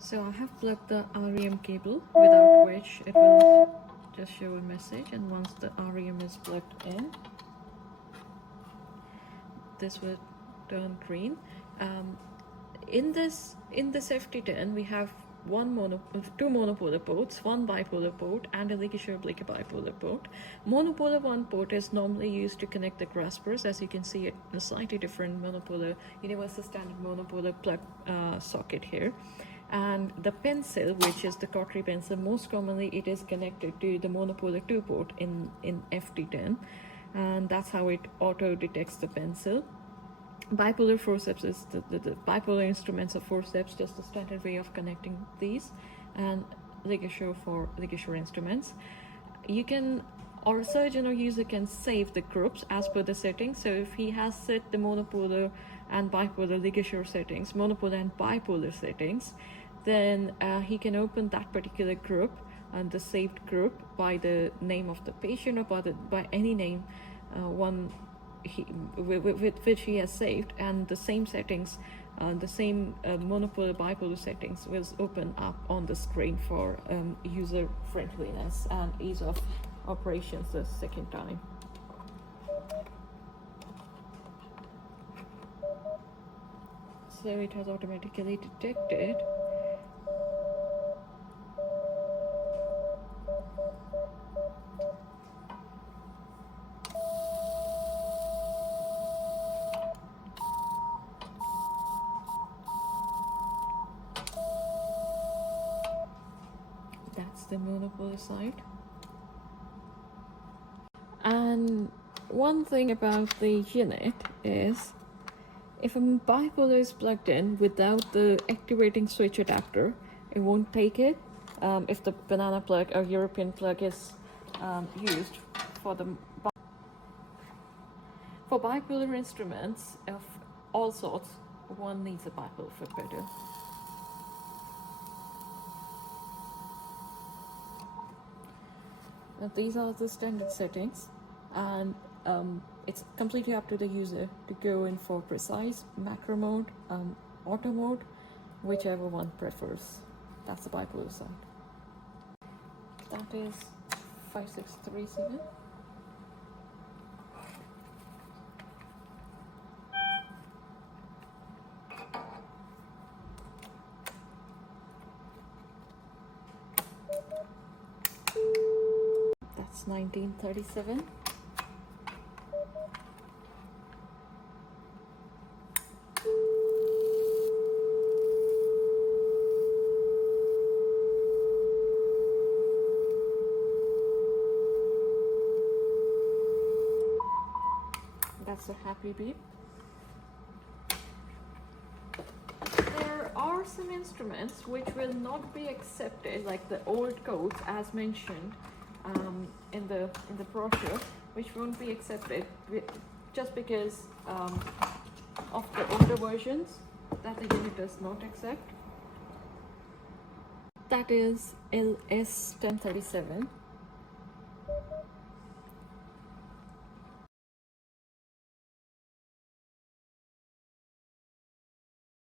So I have plugged the REM cable, without which it will just show a message, and once the REM is plugged in, this will turn green. In this FT10 we have two monopolar ports, one bipolar port, and a LigaSure bipolar port. Monopolar one port is normally used to connect the graspers. As you can see, a slightly different monopolar, universal standard monopolar plug socket here. And the pencil, which is the cautery pencil, most commonly it is connected to the monopolar 2 port in FT10, and that's how it auto detects the pencil. Bipolar forceps is the bipolar instruments of forceps, just the standard way of connecting these, and LigaSure for LigaSure instruments. You can, or a surgeon or user can save the groups as per the settings. So if he has set the monopolar and bipolar LigaSure settings, monopolar and bipolar settings, then he can open that particular group and the saved group by the name of the patient, or by any name with which he has saved, and the same settings, the same monopolar bipolar settings will open up on the screen for user friendliness and ease of operations the second time. So it has automatically detected the monopolar side. And one thing about the unit is, if a bipolar is plugged in without the activating switch adapter, it won't take it. If the banana plug or European plug is used for bipolar instruments of all sorts, one needs a bipolar foot pedal. Now, these are the standard settings, and it's completely up to the user to go in for precise, macro mode, auto mode, whichever one prefers. That's the bipolar side. That is 5637. That's 1937. That's a happy beep. There are some instruments which will not be accepted, like the old codes as mentioned in the brochure, which won't be accepted just because of the older versions that the unit does not accept. That is LS1037.